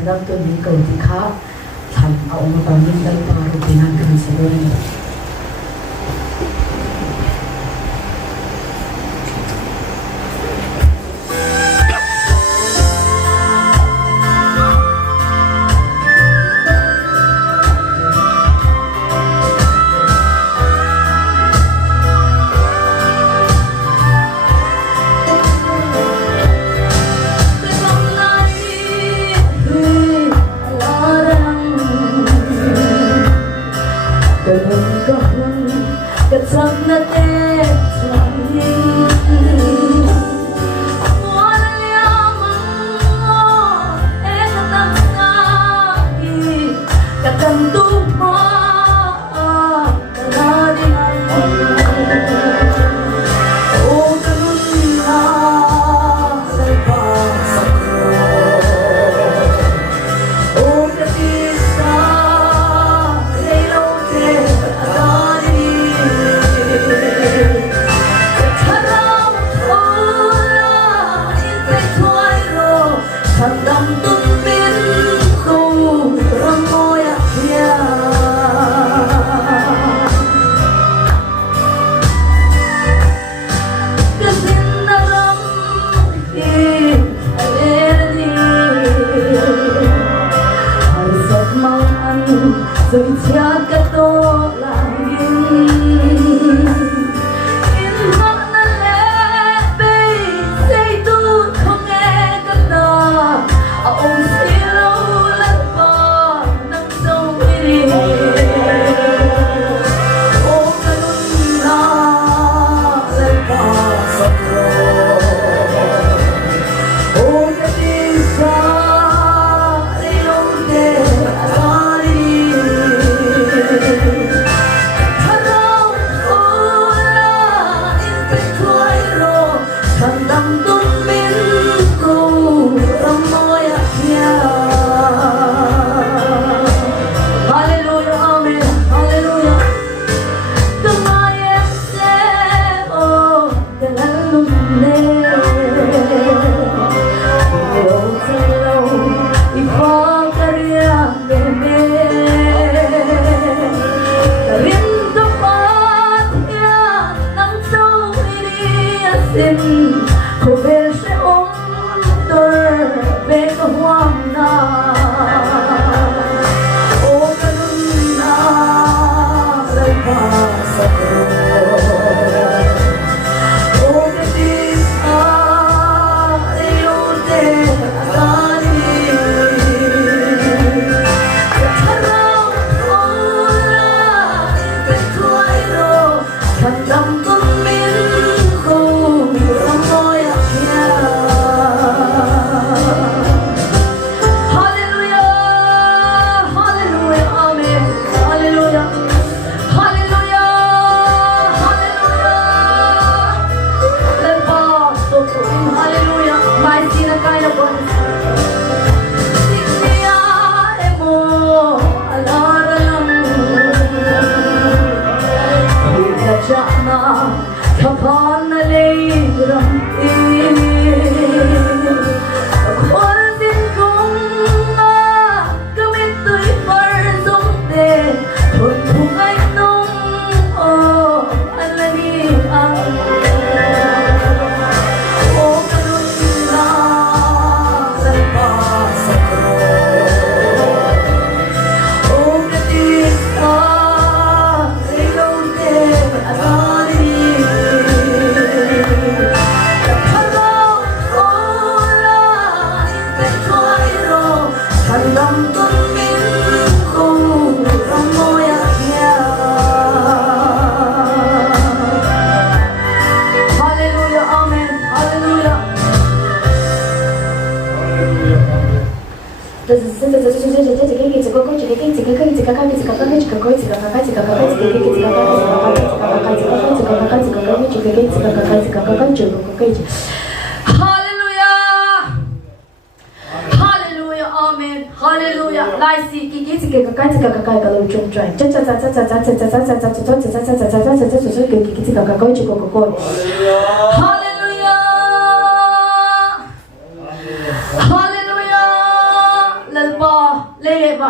Kadang tu di kau dikha, sam awak makan dal paru dengan kan sebelum.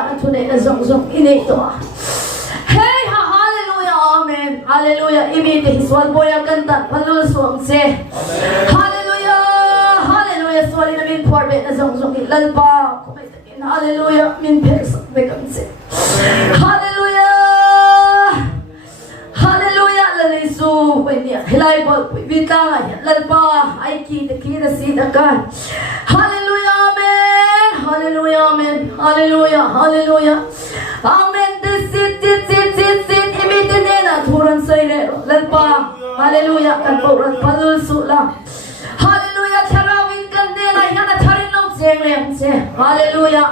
pa today na zong inito. Hey, hallelujah, amen. Hallelujah. Imite hiswal boya kanta palul suam se. Hallelujah. Hallelujah. Swali na min porbe na zong ilalpa. Hallelujah. Min persa bekam se. Hallelujah. Hallelujah. Lalisu pwede hilay Bualpui Vita lalpa ay kita sida ka. Hallelujah, amen. Hallelujah, amen. Hallelujah. Hallelujah. Amen. Sit. Imite nena turan sa ilero lalpa. Hallelujah. Kanpuran palul sula. Hallelujah. Charawin kan nena yana charin long seng se. Hallelujah.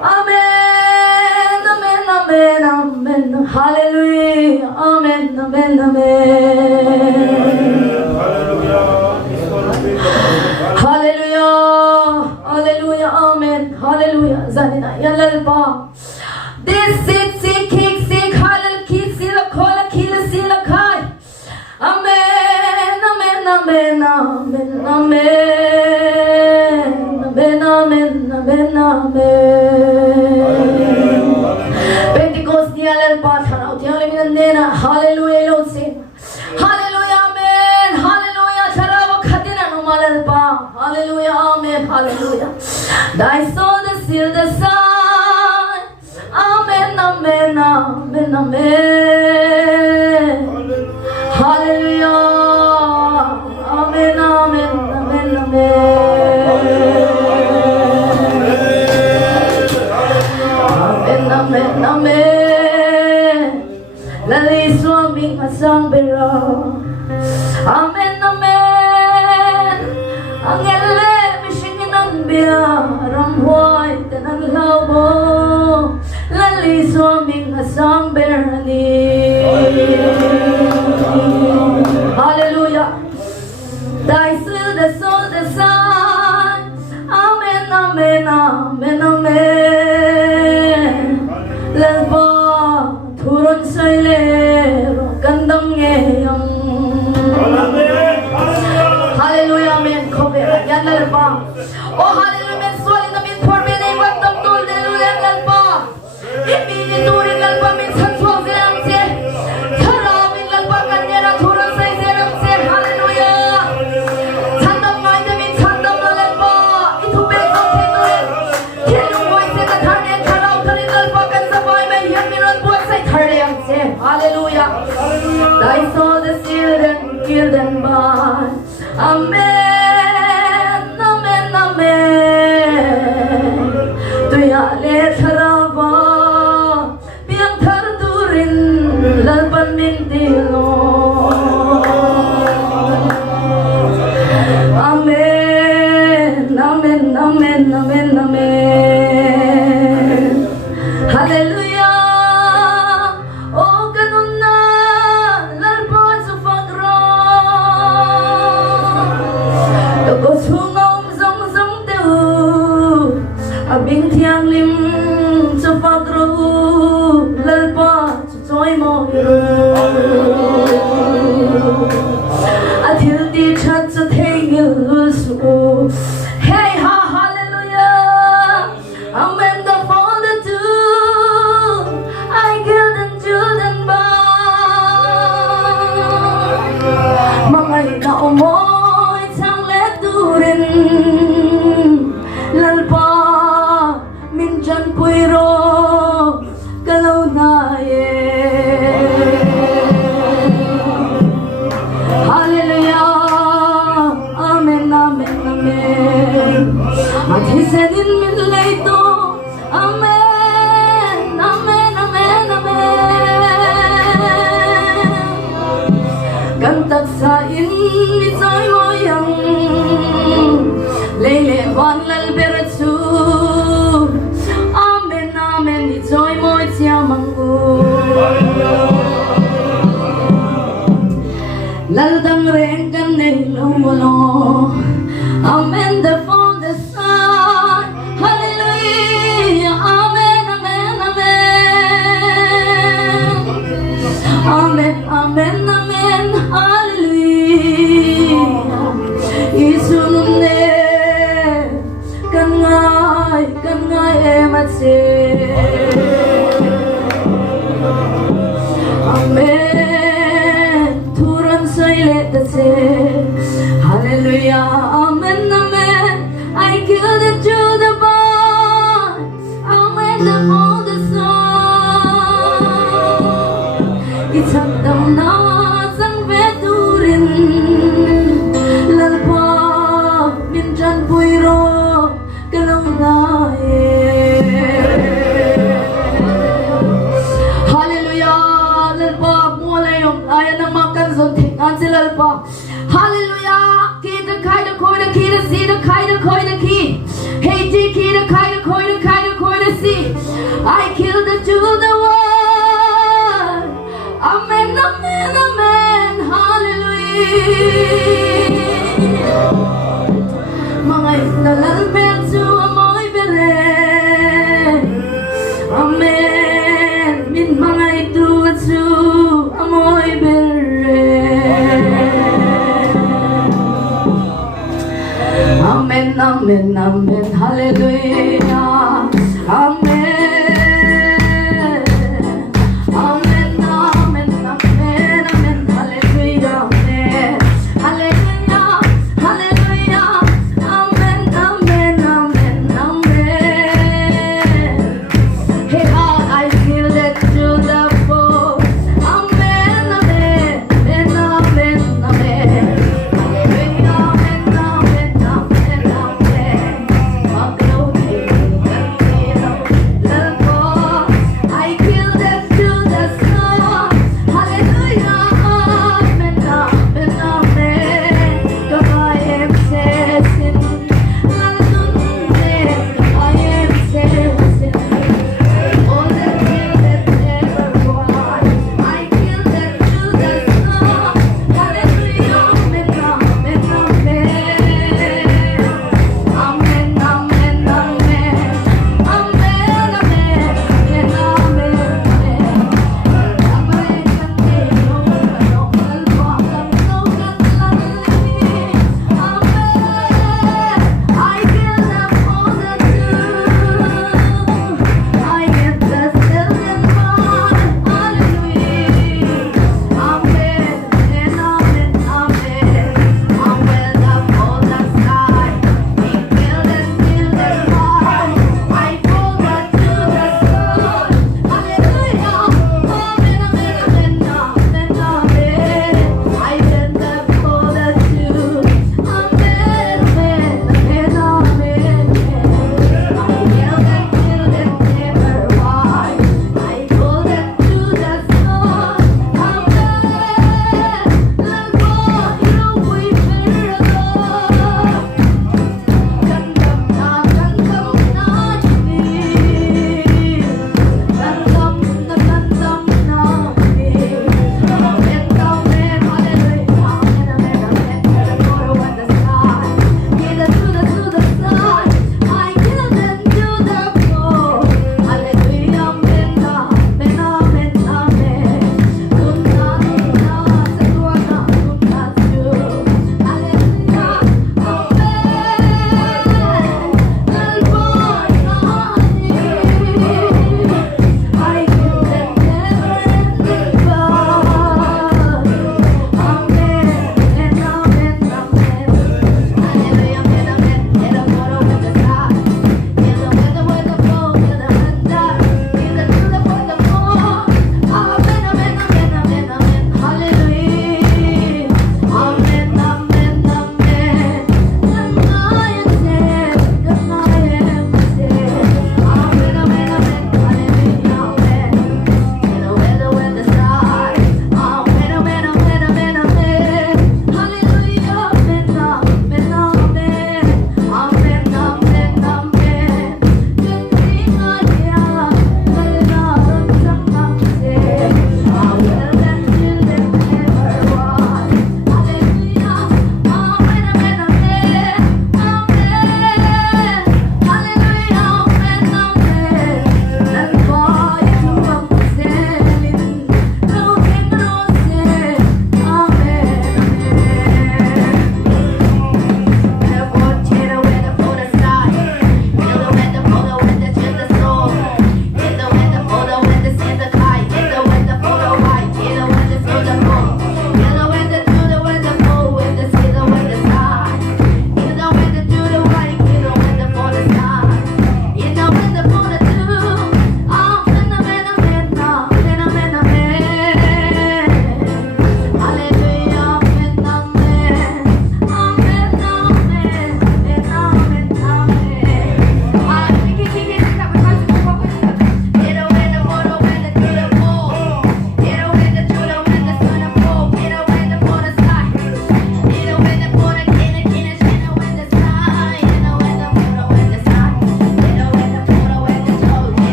Amen. Amen. Amen. Amen. Hallelujah. Amen. Amen. Amen. Hallelujah. Hallelujah. Amen. Hallelujah. Zanina yalalpa. This sit kick sick halal kick sila kola kila sila kai. Amen. Amen. Amen. Amen. Amen. Amen. Amen. Amen. Amen. Pentecost ni yalalpa thana utiang leminan nena. Hallelujah. Lord sing. Hallelujah. Amen. Hallelujah. Charawa khatina numalalpa. Hallelujah. Amen. Hallelujah. Thy soul the seal the sun. Amen. Amen. Amen. Amen. Hallelujah. Amen. Amen. Amen. Amen. Amen. Amen. Lali swaming asang bera. Amen. Amen. Ang ele mishingin ang biya ramhuay tanang labo. Lali swaming asang berani. Hallelujah. Thy seal the soul the sun. Amen. Amen. Amen. Amen. Lalpa turun sa ilero gandang ngayang. Hallelujah, amen. Kobera, yan lalpa. Oh, hallelujah, amen. Swali na min for me na iwag tol, hallelujah, lalpa. Ipiniturin lalpa, minsan swag silang siya. Sarawin lalpa, kanyera, turun sa isilang siya. Hallelujah. Sandam nga ito, min sandam na lalpa. Itubig ang tinuin. Kilungoy siya na tarniyan, karaw tarin lalpa, kansabay, may hiyang minon buwan sa tarniyan siya. Hallelujah. I saw the children killed and born. Amen, amen, amen. Tuya le tharava, piang thardurin lalpan mintilo. Amen, amen, amen, amen, amen. Hallelujah. Oh, ganun na lalpa sa pagro. Tapos hungawm zong teo. Abing tiang lim sa pagro. Lalpa sa tsoy mo. At hildi chat sa tengil so. Hey ha, hallelujah. Amen the Father too. I killed and killed and bound. Mga inaumoy sang leturin. Lalpa minjan puiro galaw na Hallelujah. Amen, amen, amen. At hisenin min leito. Amen, amen, amen, amen. Gantag sa inito'y moyang lelewan lalberatsu. Amen, amen, ito'y mo'y tiyamanggu. Laldang renggan nilawalo. Amen, the Father, Son. Hallelujah, amen. kaida koida ki. Hey tiki the kaida koida si. I killed the to the world. Amen, amen, amen. Hallelujah. Mga italalben su amoy beren. Amen. Min mga ituat su amoy beren. Amen, amen, amen. Hallelujah. Amen. Amen, amen, amen, amen. Hallelujah. Amen. Hallelujah. Hallelujah. Amen, amen, amen, amen. Hey, how I feel it to the full. Amen, amen, amen, amen, amen. Hallelujah. Amen, amen, amen, amen. Maglobe,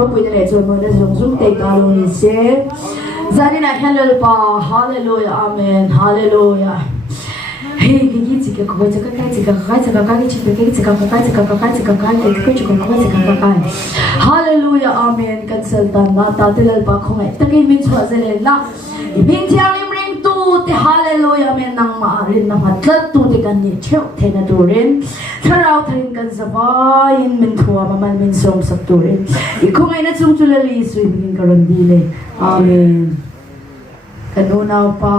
เขาปุยจะเลยส่วนมือได้ส่งสุ่มเตะกาลงนิเซ่ซาดินาแค่เลยป่ะฮาเลลูยาอาเมนฮาเลลูยาเฮ้ยกี่จิกก็จะก็ใกล้จิกก็ใกล้จิกก็ใกล้จิกก็ใกล้จิกก็ใกล้จิกก็ใกล้จิกก็ใกล้จิกก็จิกก็ใกล้จิกก็ใกล้ฮาเลลูยาอาเมนกันเซลตันนาตาเตลป่ะคงไอ้ตะกี้มินชัวเซเลนะมินเที่ยงลิมริงตูที่ฮาเลลูยาเมนนังมารินนังพัดลัดตูที่กันนี่เชี่ยวเทนตูรินถ้าเราทำกันสบายมินทัวมามันมินส่งสักตูรินอีกคงไอ้นั่นจุงจุลลีสุยมินการันดีเลยอาเมนกันนูนเอาป่ะ